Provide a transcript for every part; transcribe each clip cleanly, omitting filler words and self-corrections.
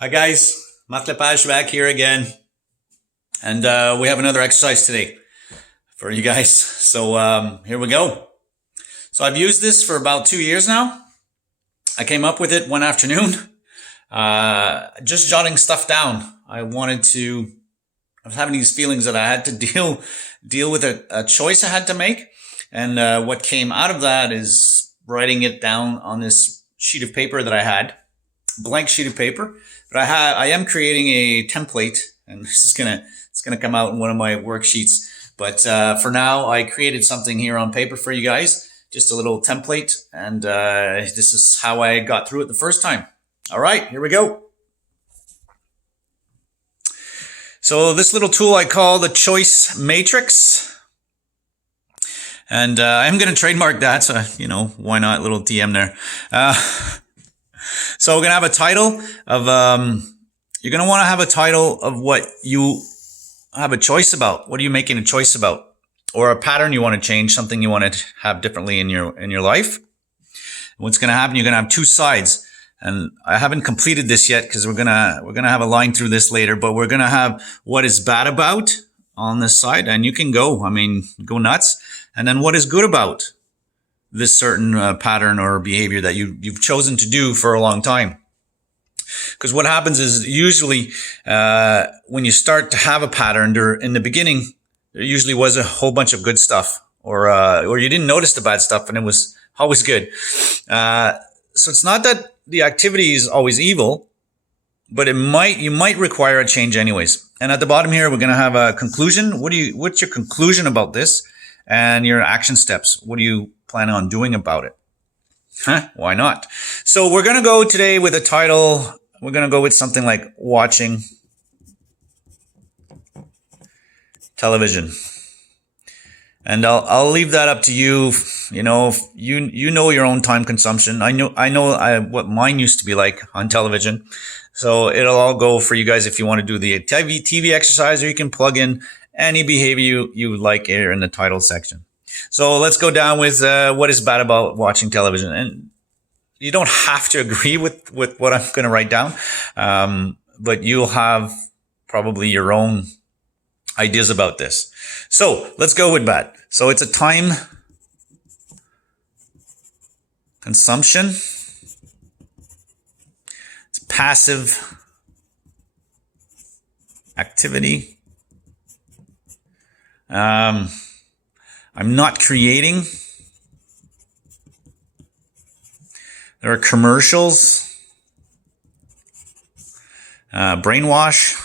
Hi guys, Matt Lepage back here again, and we have another exercise today for you guys. So here we go. So I've used this for about 2 years now. I came up with it one afternoon, just jotting stuff down. I was having these feelings that I had to deal with a choice I had to make, and what came out of that is writing it down on this sheet of paper that I had, blank sheet of paper. But I am creating a template, and it's gonna come out in one of my worksheets. But for now, I created something here on paper for you guys, just a little template, and this is how I got through it the first time. All right, here we go. So this little tool I call the Choice Matrix, and I'm going to trademark that. So why not? Little TM there. So we're going to have a title of, you're going to want to have a title of what you have a choice about. What are you making a choice about? Or a pattern you want to change, something you want to have differently in your life. What's going to happen, you're going to have two sides. And I haven't completed this yet because we're going to have a line through this later, but we're going to have what is bad about on this side, and you can go nuts. And then what is good about this certain pattern or behavior that you've chosen to do for a long time. Because what happens is usually when you start to have a pattern, in the beginning, there usually was a whole bunch of good stuff, or you didn't notice the bad stuff and it was always good. So it's not that the activity is always evil, but you might require a change anyways. And at the bottom here, we're going to have a conclusion. What's your conclusion about this? And your action steps. What do you plan on doing about it? Why not? So we're going to go today with a title. We're going to go with something like watching television. And I'll leave that up to you. You know your own time consumption. I know what mine used to be like on television. So it'll all go for you guys if you want to do the TV exercise, or you can plug in any behavior you would like here in the title section. So let's go down with what is bad about watching television. And you don't have to agree with what I'm going to write down, but you'll have probably your own ideas about this. So let's go with bad. So it's a time consumption. It's passive activity. I'm not creating. There are commercials. Brainwash.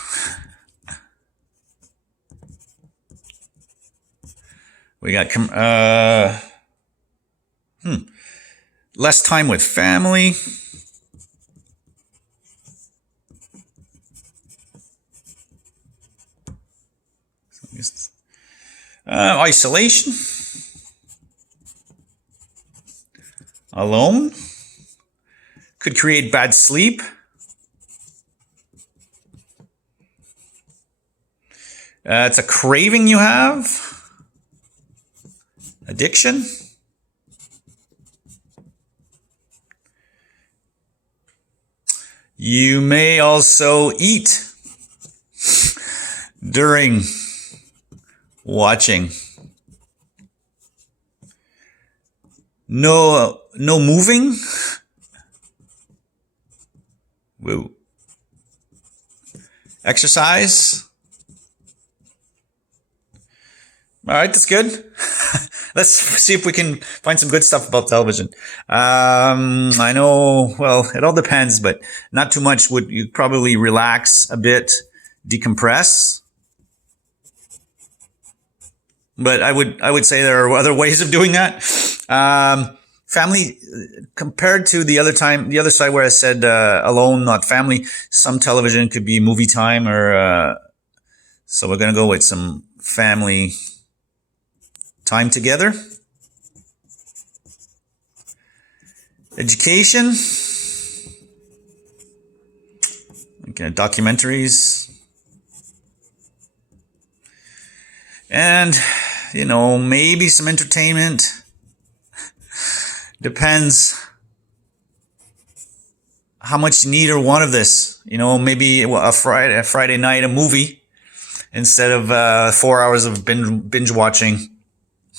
We got less time with family. Isolation. Alone. Could create bad sleep. It's a craving you have. Addiction. You may also eat during watching. No moving. Woo. Exercise. All right, that's good. Let's see if we can find some good stuff about television. I know, well, it all depends, but not too much. Would you probably relax a bit, decompress? But I would say there are other ways of doing that. Family, compared to the other side where I said alone, not family, some television could be movie time, or so we're going to go with some family time together. Education. Okay, documentaries. And, maybe some entertainment. Depends how much you need or want of this. maybe a Friday night, a movie instead of 4 hours of binge watching,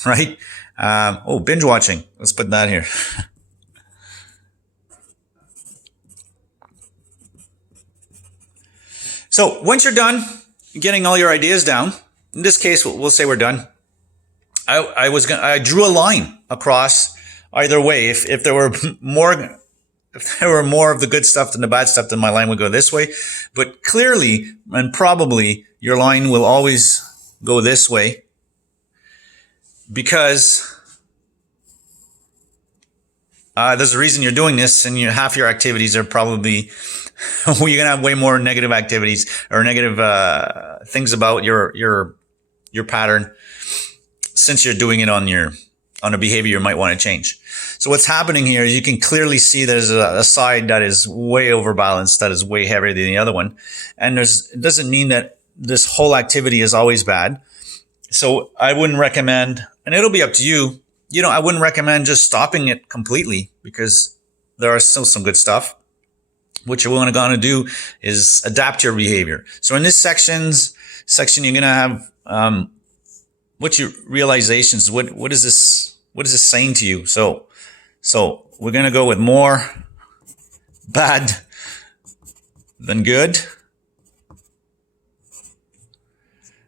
right? Binge watching. Let's put that here. So once you're done getting all your ideas down, in this case, we'll say we're done. I drew a line across either way. If there were more of the good stuff than the bad stuff, then my line would go this way. But clearly and probably your line will always go this way, because there's a reason you're doing this, and half your activities are probably you're going to have way more negative activities or negative things about your pattern, since you're doing it on a behavior you might want to change. So what's happening here is you can clearly see there's a side that is way overbalanced, that is way heavier than the other one. And it doesn't mean that this whole activity is always bad. So I wouldn't recommend, and it'll be up to you, I wouldn't recommend just stopping it completely, because there are still some good stuff. What you're going to do is adapt your behavior. So in this section, you're going to have what's your realizations? What is this saying to you? So we're going to go with more bad than good.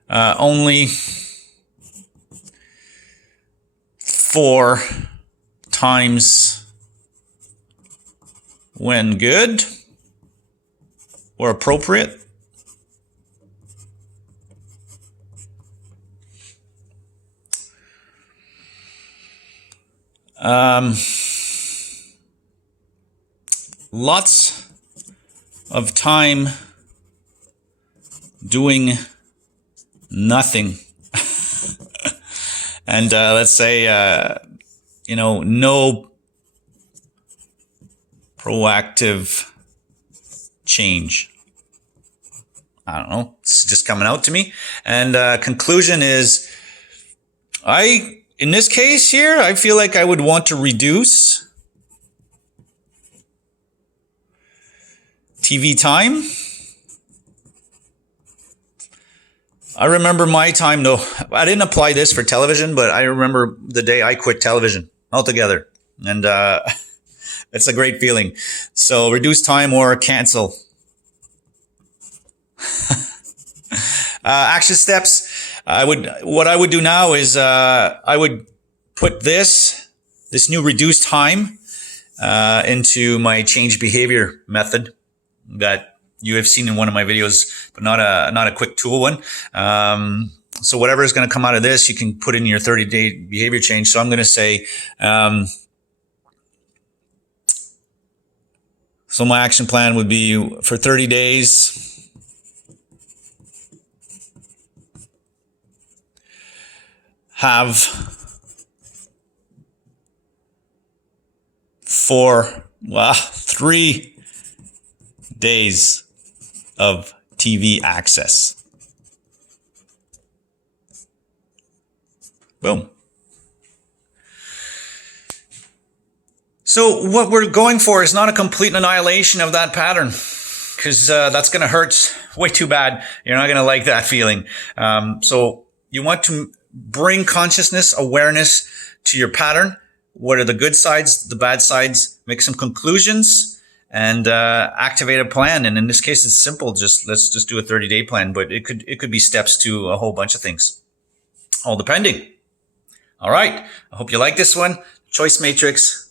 Only 4 times when good or appropriate. Lots of time doing nothing. And let's say, no proactive change. I don't know. It's just coming out to me. And conclusion is, in this case here, I feel like I would want to reduce TV time. I remember my time, though. I didn't apply this for television, but I remember the day I quit television altogether. And it's a great feeling. So reduce time or cancel. Action steps. What I would do now is I would put this new reduced time into my change behavior method that you have seen in one of my videos, but not a quick tool one. So whatever is going to come out of this, you can put in your 30-day behavior change. So I'm going to say, so my action plan would be for 30 days. Have 3 days of TV access. Boom. So what we're going for is not a complete annihilation of that pattern, because that's going to hurt way too bad. You're not going to like that feeling. So you want to bring consciousness, awareness to your pattern. What are the good sides, the bad sides? Make some conclusions and activate a plan. And in this case, it's simple. Let's just do a 30-day plan, but it could be steps to a whole bunch of things, all depending. All right. I hope you like this one. Choice Matrix.